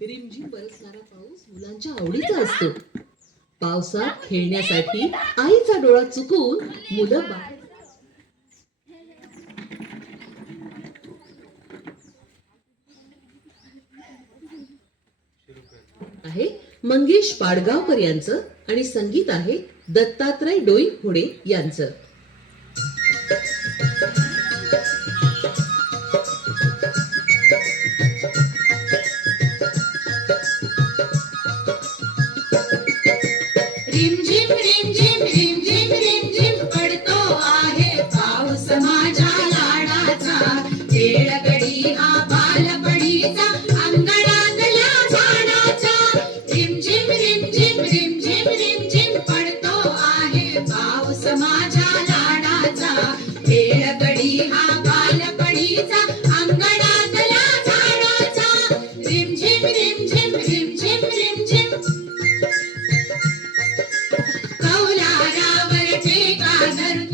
रिमझिम बरसणारा पाऊस मुलांच्या आवडीचा असतो. पावसात खेळण्यासाठी आईचा डोळा चुकून मुलं बाहेर आहे मंगेश पाडगावकर यांचं आणि संगीत आहे दत्तात्रय डोईफोडे यांचं. रिमझिम रिमझिम रिमझिम रिमझिम पडतो आहे पाऊस माझ्या लाडाचा, खेळगडी हा बालपणीचा अंगणातल्या झाडाचा. रिमझिम रिमझिम रिमझिम रिमझिम पडतो आहे पाऊस माझ्या लाडाचा, खेळगडी हा बालपणीचा अंगणातल्या झाडाचा. रिमझिम रिमझिम रिमझिम रिमझिम कौलारावर टेका धरून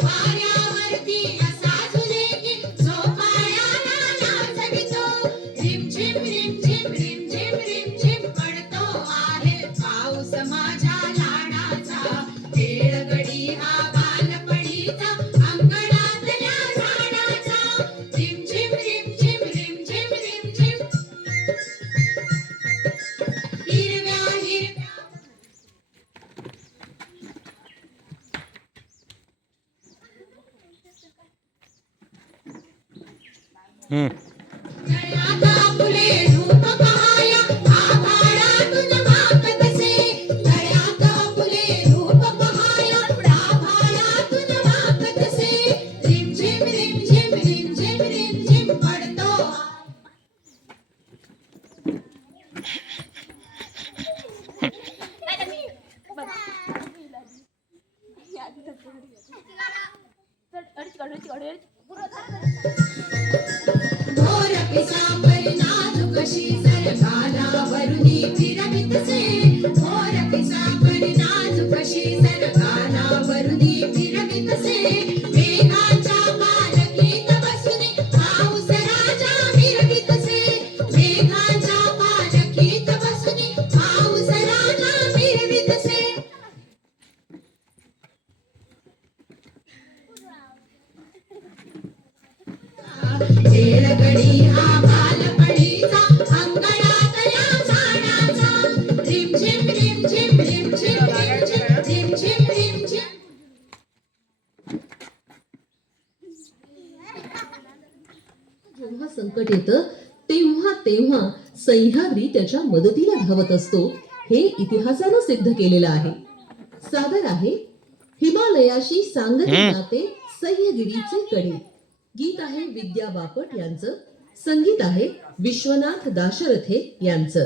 वाऱ्यावरती असा झुलेकी झोपाळ्याला लाजवितो. रिमझिम रिमझिम रिमझिम रिमझिम पडतो आहे पाऊस माझ्या लाडाचा, खेळगडी हा बालपणीचा अंगणातल्या झाडाचा. रिमझिम रिमझिम रिमझिम रिमझिम हिरव्या हिरव्या तळ्यात फुले रूप पहाया आभाळातून वाकतसे. तळ्यात फुले रूप पहाया आभाळातून वाकतसे. रिमझिम रिमझिम रिमझिम रिमझिम पडतो भोर पिसापरी नाजुकशी सरकालावरुनी फिरवितसे. भोर पिसापरी नाजुकशी सरकालावरुनी फिरवितसे. मेघाच्या पालखीत बसूनी पाऊस राजा फिरवितसे. मेघाच्या पालखीत बसूनी पाऊस राजा फिरवितसे. खेळगडी हा बालपणीचा अंगणातल्या झाडाचा. रिमझिम संकट येतं तेव्हा तेव्हा सह्याद्री त्याच्या मदतीला धावत असतो, हे इतिहासानं सिद्ध केलेलं आहे. सादर आहे हिमालयाशी सांगते नाते सह्याद्रीचे कडे. गीत आहे विद्या बापट यांचं, संगीत आहे विश्वनाथ दाशरथे यांचं.